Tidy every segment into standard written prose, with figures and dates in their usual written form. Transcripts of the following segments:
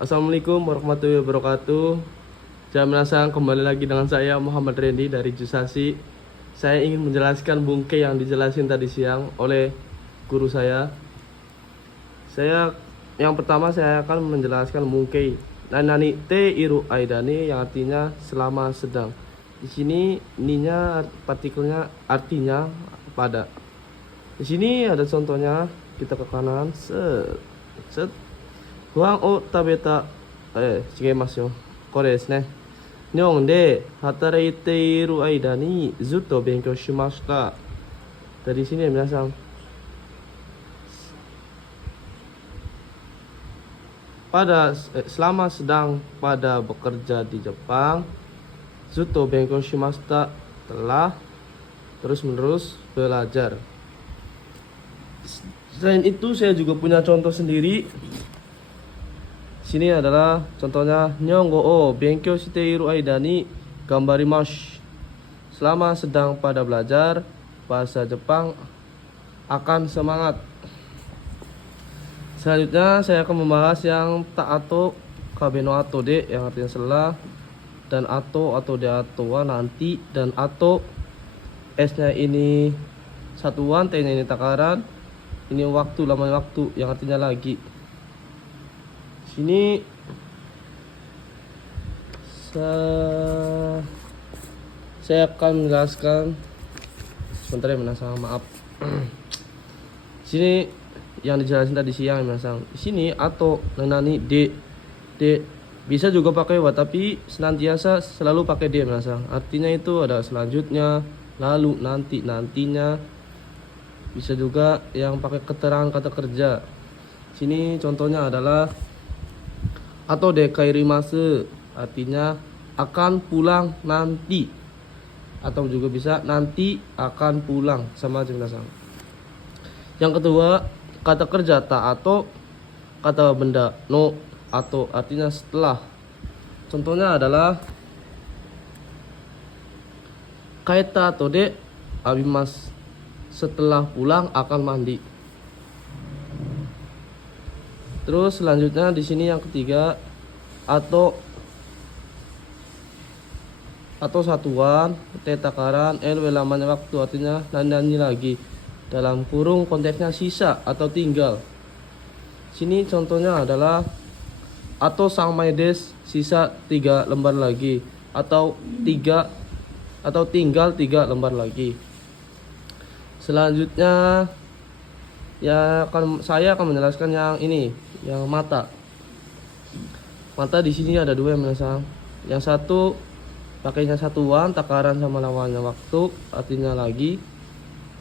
Assalamualaikum warahmatullahi wabarakatuh. Jam kembali lagi dengan saya Muhammad Randy dari Jusasi. Saya ingin menjelaskan bungke yang dijelasin tadi siang oleh guru saya. Yang pertama saya akan menjelaskan bungke. Nanani te iru aidani yang artinya selama sedang. Di sini ninya partikelnya artinya pada. Di sini ada contohnya, kita ke kanan, set, set. Huang o tabeta, shigemasu yo. Kore desu ne. Nihon de hataraite iru aida ni zutto benkyou shimashita. Dari sini ya, minasan. Selama sedang pada bekerja di Jepang, zutto benkyou shimashita, telah terus-menerus belajar. Selain itu saya juga punya contoh sendiri. Sini adalah contohnya, Nyonggo o benkyou shite iru aida ni gambarimasu. Selama sedang pada belajar bahasa Jepang, akan semangat. Selanjutnya saya akan membahas yang ta atau kabe no ato de, yang artinya setelah, dan atau de atau nanti, dan atau S-nya ini satuan, T-nya ini takaran, ini waktu, lamanya waktu, yang artinya lagi. Sini saya akan menjelaskan, sebentar ya menasang, maaf. Sini yang dijelasin tadi siang menasang. Di sini atau nani de bisa juga pakai wa, tapi senantiasa selalu pakai de menasang. Artinya itu ada selanjutnya, lalu, nanti, nantinya. Bisa juga yang pakai keterangan kata kerja. Sini contohnya adalah atau dekairimasu, artinya akan pulang nanti, atau juga bisa nanti akan pulang, sama aja sama. Yang kedua, kata kerja ta atau kata benda no atau, artinya setelah. Contohnya adalah kaita atau de abimas, setelah pulang akan mandi. Terus selanjutnya di sini yang ketiga, atau satuan, T takaran, L lamanya waktu, artinya nani lagi. Dalam kurung konteksnya sisa atau tinggal. Sini contohnya adalah atau samai des, sisa 3 lembar lagi, atau tinggal 3 lembar lagi. Selanjutnya saya akan menjelaskan yang ini, yang mata. Mata di sini ada 2 yang menasang. Yang satu pakainya satuan, takaran sama lawannya waktu, artinya lagi.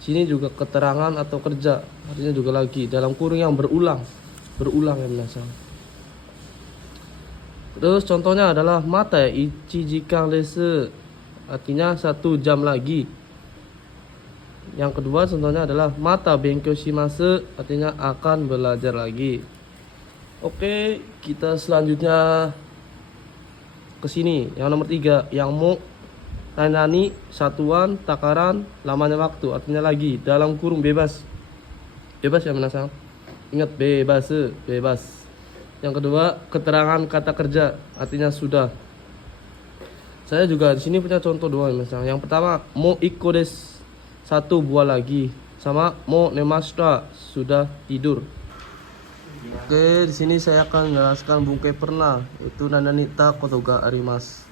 Sini juga keterangan atau kerja, artinya juga lagi. Dalam kurung yang berulang yang menasang. Terus contohnya adalah mata ichijikan desu, artinya 1 jam lagi. Yang kedua contohnya adalah mata benkyou shimasu, artinya akan belajar lagi. Oke, kita selanjutnya ke sini. Yang nomor 3, yang mo nani, satuan, takaran, lamanya waktu, artinya lagi. Dalam kurung bebas ya menasang. Ingat, bebas. Yang kedua, keterangan kata kerja, artinya sudah. Saya juga di sini punya contoh 2 menasang. Yang pertama, mo ikko desu, 1 buah lagi, sama mo nemashita, sudah tidur. Oke, di sini saya akan menjelaskan bungke pernah, itu nanani ta koto ga arimasu.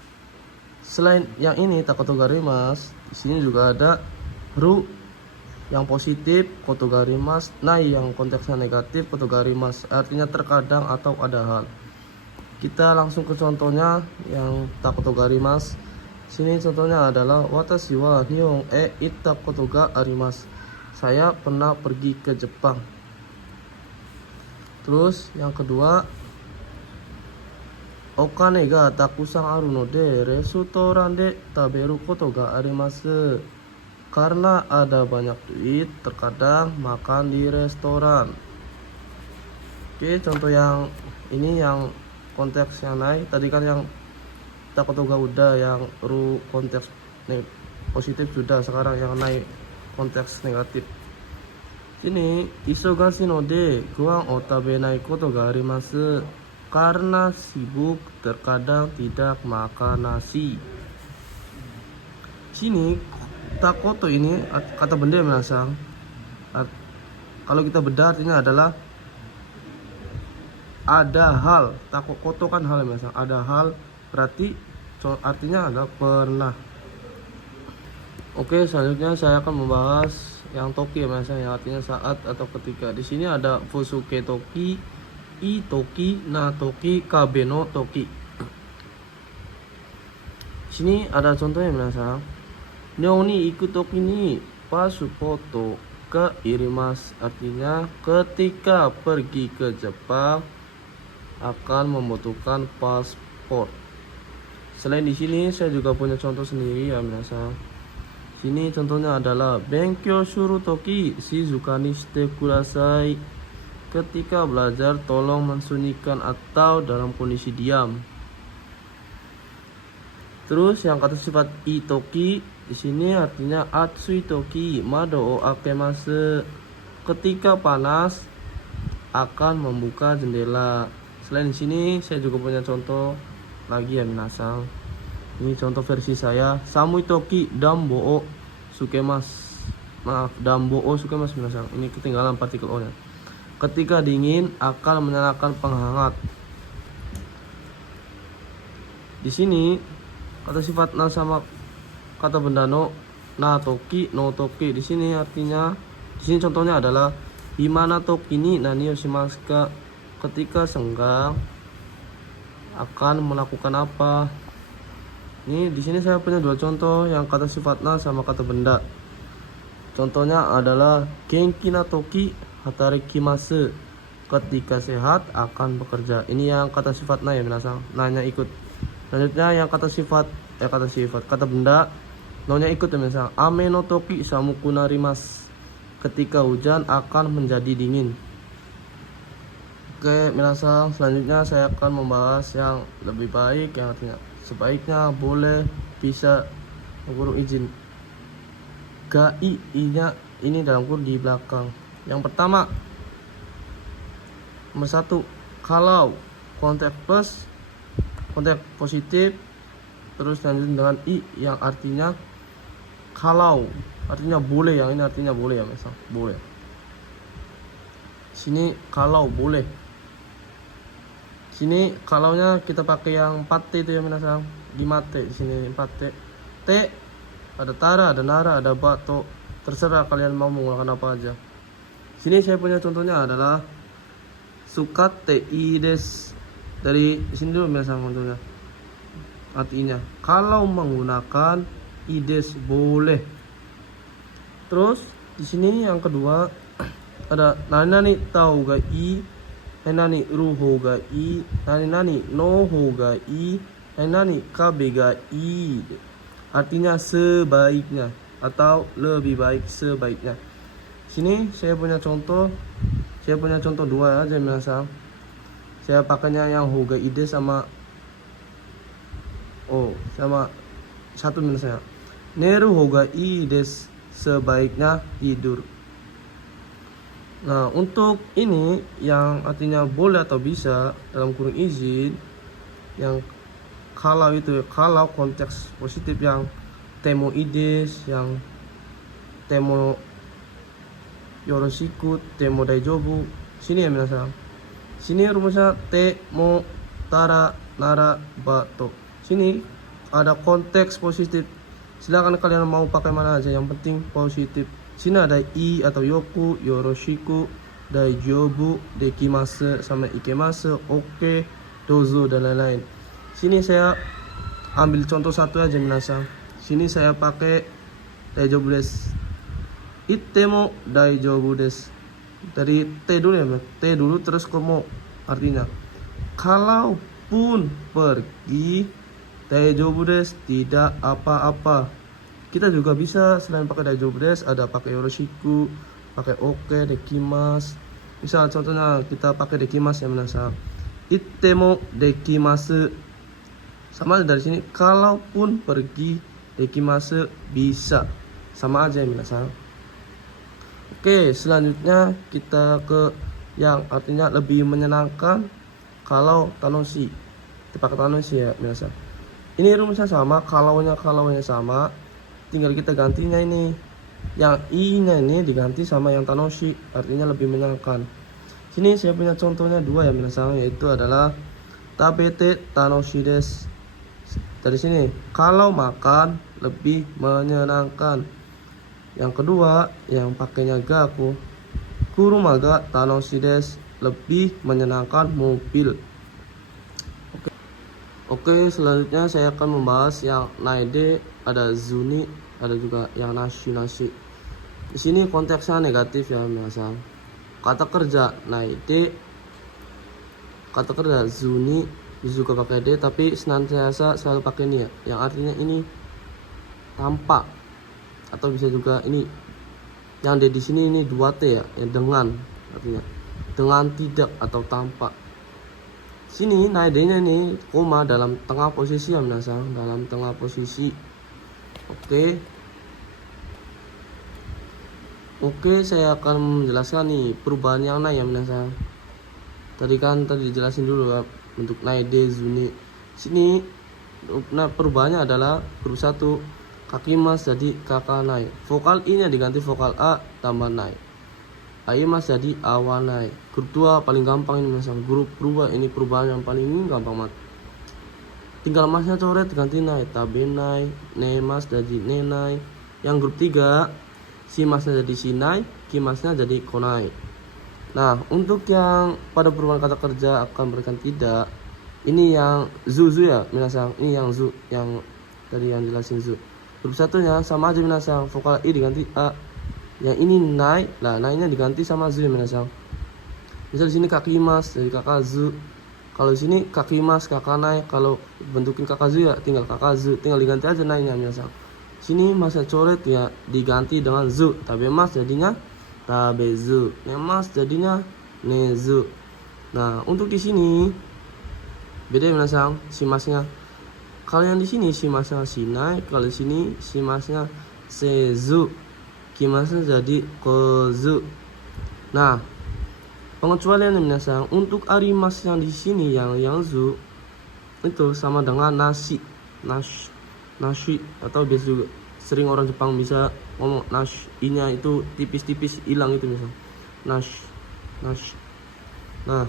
Selain yang ini ta koto ga arimasu, di sini juga ada ru yang positif koto ga arimasu, nai yang konteksnya negatif koto ga arimasu, artinya terkadang atau ada hal. Kita langsung ke contohnya yang ta koto ga arimasu. Sini contohnya adalah watashi wa Nihon e itta koto ga arimasu. Saya pernah pergi ke Jepang. Terus yang kedua, okane ga takusan aru no de restoran de taberu koto ga arimasu. Karena ada banyak duit, terkadang makan di restoran. Oke, contoh yang ini yang konteks yang naik. Tadi kan yang koto ga udah, yang ru konteks positif sudah. Sekarang yang naik konteks negatif. Sini, isogashi no de gohan o tabenai koto ga arimasu. karena sibuk terkadang tidak makan nasi. Sini takoto ini kata benda yang menasang. Kalau kita bedah artinya adalah ada hal. Takoto kan hal yang menasang. Ada hal berarti artinya ada pernah. Oke, selanjutnya saya akan membahas yang toki ya mas, yang artinya saat atau ketika. Di sini ada fusuke toki, i toki, na toki, kabe no toki. Di sini ada contohnya mas. Nyou ni iku toki ni pasupoto ke irimas, artinya ketika pergi ke Jepang akan membutuhkan paspor. Selain di sini saya juga punya contoh sendiri ya mas. Sini contohnya adalah benkyou shuru toki shizuka ni shite kudasai. Ketika belajar tolong mensunyikan atau dalam kondisi diam. Terus yang kata sifat i toki di sini artinya atsui toki mado o akemasu. Ketika panas akan membuka jendela. Selain di sini saya juga punya contoh lagi ya minasang. Ini contoh versi saya. Samui toki dambo o sukemas. Maaf, dambo o sukemas minasang. Ini ketinggalan partikel o nya. Ketika dingin akan menyalakan penghangat. Di sini kata sifat na sama kata benda no, na toki, no toki. Di sini artinya, di sini contohnya adalah himana toki ni nani o shimasu ka. Ketika senggang akan melakukan apa. Ini di sini saya punya dua contoh yang kata sifatnya sama kata benda. Contohnya adalah genki na toki hatarikimasu. Ketika sehat akan bekerja. Ini yang kata sifatnya ya minasang. Nanya ikut. Selanjutnya yang kata benda. Nonya ikut ya minasang. Ame no toki samuku narimasu. Ketika hujan akan menjadi dingin. Oke minasang, selanjutnya saya akan membahas yang lebih baik yang artinya sebaiknya, boleh, bisa, kurung izin. Gai nya ini dalam kurung di belakang. Yang pertama, nomor 1, kalau konteks plus, konteks positif, terus lanjut dengan i yang artinya kalau, artinya boleh. Yang ini artinya boleh ya misal, boleh. Sini kalau boleh. Sini kalaunya kita pakai yang 4T itu ya minasang. 5T di sini 4T. T ada tara, ada nara, ada bato. Terserah kalian mau menggunakan apa aja. Sini saya punya contohnya adalah sukatte ii desu. Dari sini dulu minasang contohnya. Artinya kalau menggunakan ii desu boleh. Terus di sini yang kedua ada nani tau ga ii. Nani ruho ga ii, nani no ho ga ii, nani kabe ga ii. Artinya sebaiknya atau lebih baik sebaiknya. Sini saya punya contoh dua aja minasang. Saya pakainya yang ho ga ide sama sama satu minasang. Neru ho ga ii desu, sebaiknya tidur. Nah, untuk ini yang artinya boleh atau bisa dalam kurung izin, yang kalau itu, kalau konteks positif yang temo ides, yang temo yoroshiku, temo daijobu. Sini ya minasang. Sini rumusnya temo, tara, nara, bato. Sini ada konteks positif. Silakan kalian mau pakai mana aja, yang penting positif. Sini ada i atau yoku, yoroshiku, daijobu, dekimasu, sama ikemasu, oke, dozo, dan lain-lain. Sini saya ambil contoh satu aja minasang. Sini saya pakai daijobu desu. Ittemo daijobu desu. Dari T dulu ya, T dulu terus komo. Artinya kalaupun pergi, daijobu desu, tidak apa-apa. Kita juga bisa selain pakai daijobu desu, ada pakai yoroshiku, pakai oke, dekimasu. Misal contohnya kita pakai dekimasu ya minasang. Ittemo dekimasu. Sama dari sini, kalaupun pergi, dekimasu, bisa. Sama aja ya minasang. Oke, selanjutnya kita ke yang artinya lebih menyenangkan. kalau tanoshi. Dipakai tanoshi ya biasa. Ini rumusnya sama, kalaunya sama. Tinggal kita gantinya ini. Yang i-nya ini diganti sama yang tanoshi, artinya lebih menyenangkan. Sini saya punya contohnya dua ya minasan, yaitu adalah tabete tanoshi desu. Dari sini, kalau makan lebih menyenangkan. Yang kedua, yang pakainya ga aku, kuruma ga tanoshi desu, lebih menyenangkan mobil. Oke, selanjutnya saya akan membahas yang naide, ada zuni, ada juga yang nashi. Di sini konteksnya negatif ya minasan. Kata kerja naide, kata kerja zuni juga pakai d, tapi senantiasa selalu pakai ni ya, yang artinya ini tanpa, atau bisa juga ini yang d di sini ini 2t ya, yang dengan, artinya dengan tidak atau tanpa. Sini naide-nya ini koma dalam tengah posisi ya minasan, dalam tengah posisi. Oke, saya akan menjelaskan nih perubahan yang naik ya minasan. Tadi dijelasin dulu ya, bentuk naide, zuni. Sini perubahannya adalah huruf 1 kakimas jadi kakanai. Vokal i nya diganti vokal a tambah nai. Aimas jadi awanai. Grup 2 paling gampang ini minasan. Grup berubah ini perubahan yang paling gampang banget. Tinggal masnya coret ganti nai, tabenai, nemas jadi nenai. Yang grup 3 si masnya jadi sinai, kimasnya jadi konai. Nah, untuk yang pada perubahan kata kerja akan berikan tidak, ini yang zu ya minasan. Ini yang zu, yang tadi yang jelasin zu. Grup satunya sama aja minasan, vokal i diganti a. Yang ini nai, lah nainya diganti sama zu ya minasan. Misal di sini kakimas jadi kakazu. Kalau di sini kakimas kakanai, kalau bentukin kakazu ya tinggal kakazu, tinggal diganti aja nainya minasan. Sini masa coret ya diganti dengan zu, tabemas jadinya tabezu, nemas jadinya nezu. Nah, untuk di sini beda minasan si masnya. Kalau yang di sini si masnya sinai, kalau di sini si masnya sezu, kimasnya jadi kozu. Nah, pengecualian minasan, untuk arimas yang di sini yang zu itu sama dengan nashi atau biasa juga sering orang Jepang bisa ngomong nash, i-nya itu tipis-tipis hilang itu misal nash. Nah,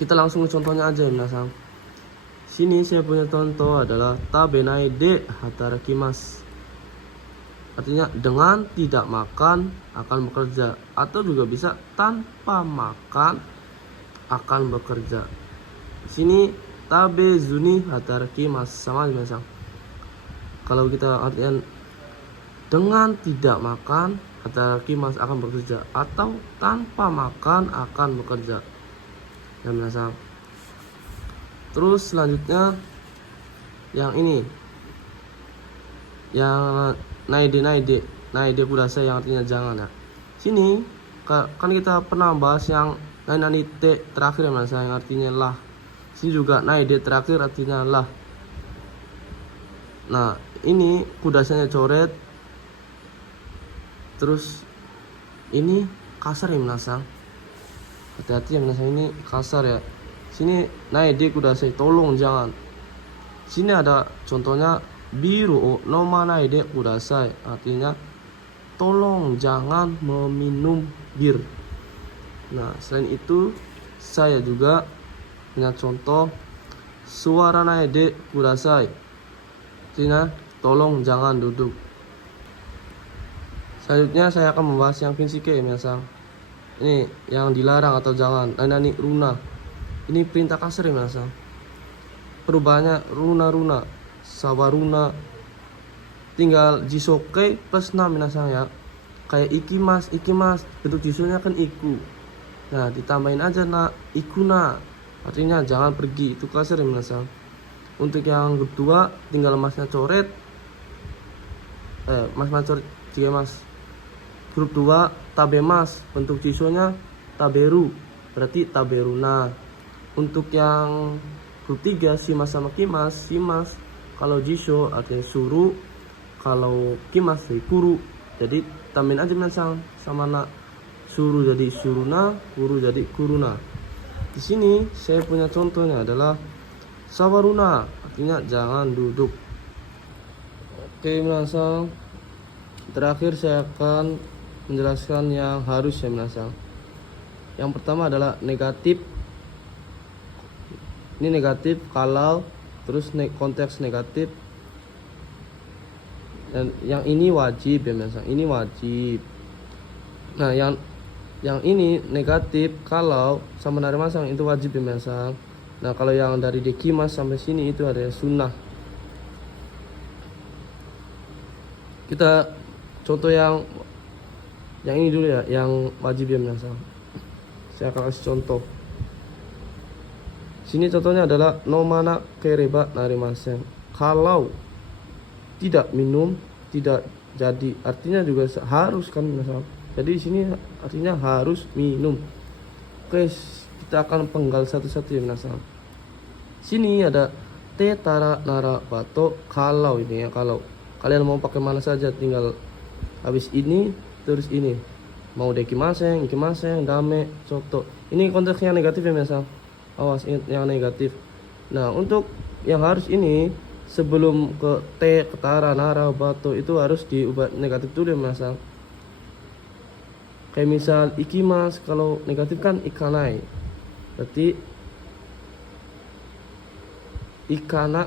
kita langsung ke contohnya aja ya minasan. Sini saya punya contoh adalah tabenai de hatarakimasu, artinya dengan tidak makan akan bekerja, atau juga bisa tanpa makan akan bekerja. Sini tabe zuni hatarakimasu sama minasan. Kalau kita artikan dengan tidak makan hatarakimasu akan bekerja, atau tanpa makan akan bekerja ya minasan. Terus selanjutnya yang ini, yang naide kudasai yang artinya jangan ya. Sini kan kita pernah bahas yang nanite terakhir ya minasan, yang artinya lah. Sini juga naide terakhir artinya lah. Nah, ini kudasanya coret. Terus ini kasar ya minasan. Hati-hati ya minasan, ini kasar ya. Sini naide kudasai, tolong jangan. Sini ada contohnya biru o noma naide kudasai, artinya tolong jangan meminum bir. Nah, selain itu saya juga punya contoh suara naide kudasai, artinya tolong jangan duduk. Selanjutnya saya akan membahas yang finsike ya minasan. Ini yang dilarang atau jangan, nani runa. Ini perintah kasar ya minasan. Perubahannya runa, sawaruna. Tinggal jisoke plus na minasan ya. Kayak ikimas, bentuk jisunya kan iku. Nah, ditambahin aja na ikuna, artinya jangan pergi. Itu kasar ya minasan. Untuk yang grup 2 tinggal masnya coret. Mas coret jika mas. Grup 2 tabemas, bentuk jisunya taberu, berarti taberuna. Untuk yang grup 3 shimas sama kimas, shimas kalau jisho artinya suruh, kalau kimas jadi kuru. Jadi tambahin aja minasan sama na, suruh jadi suruna, kuru jadi kuruna. Di sini saya punya contohnya adalah sawaruna, artinya jangan duduk. Oke, minasang. Terakhir saya akan menjelaskan yang harus ya minasang. Yang pertama adalah negatif. Ini negatif kalau, terus konteks negatif. Dan yang ini wajib ya minasang. Ini wajib. Nah, yang ini negatif kalau sama narimasang itu wajib ya minasang. Nah, kalau yang dari dekimas sampai sini itu ada sunnah. Kita contoh yang ini dulu ya, yang wajib ya minasang. Saya akan kasih contoh. Sini contohnya adalah nomana kereba narimasang. Kalau tidak minum tidak jadi, artinya juga harus kan minasang. Jadi di sini artinya harus minum. Oke, kita akan penggal satu-satu ya minasang. Sini ada te tara nara bato, kalau ini ya, kalau kalian mau pakai mana saja tinggal habis ini terus ini. Mau dekimaseng, ikimaseng, dame, soto. Ini konteksnya negatif ya minasang. Awas, ingat yang negatif. Nah, untuk yang harus ini sebelum ke te, ke tara, nara, bato itu harus diubah negatif dulu ya minasang. Kayak misal ikimas, kalau negatif kan ikanai. Berarti ikana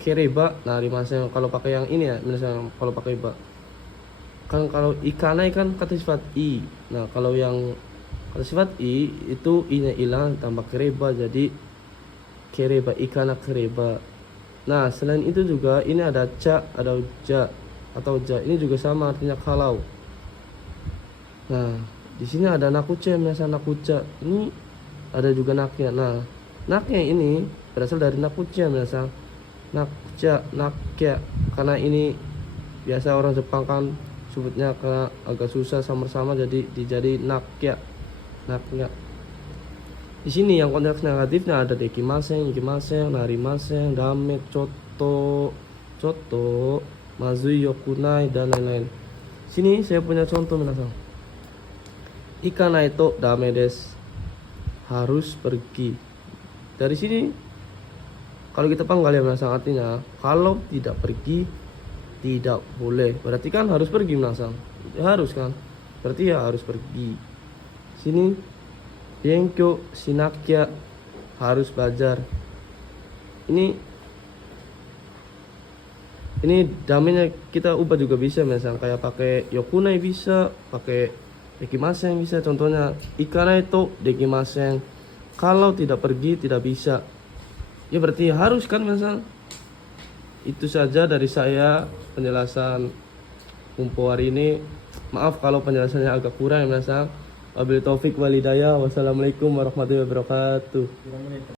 kereba narimasang. Kalau pakai yang ini ya, misalnya kalau pakai ba. Kan kalau ikanai kan kata sifat i. Nah, kalau yang kata sifat i itu i-nya hilang tambah kereba jadi kereba, ikana kereba. Nah, selain itu juga ini ada ca, ada ja atau ja. Ini juga sama artinya kalau. Nah, di sini ada nakuce, misalnya nakuca. Ini ada juga naknya. Nah, naknya ini berasal dari nakuca, misalnya nakuca, nakya. Karena ini biasa orang Jepang kan sebutnya karena agak susah sama-sama jadi dijadi nakya, nakya. Di sini yang konteks negatifnya ada dekimaseng, ikimaseng, narimaseng, dame, coto, mazui, yokunai dan lain-lain. Sini saya punya contoh minasang. Ikanai to dame des, harus pergi. Dari sini kalau kita panggal ya minasang, artinya kalau tidak pergi tidak boleh. Berarti kan harus pergi minasang. Ya, harus kan? Berarti ya harus pergi. Sini benkyo shinakya, harus belajar. Ini damenya kita ubah juga bisa, misalnya kayak pakai yokunai bisa, pakai dekimaseng bisa. Contohnya ikanai to dekimaseng, kalau tidak pergi tidak bisa. Ya berarti harus kan misalnya. Itu saja dari saya penjelasan Kumpo hari ini. Maaf kalau penjelasannya agak kurang ya misalnya. Wabillahi taufik walhidayah. Wassalamualaikum warahmatullahi wabarakatuh.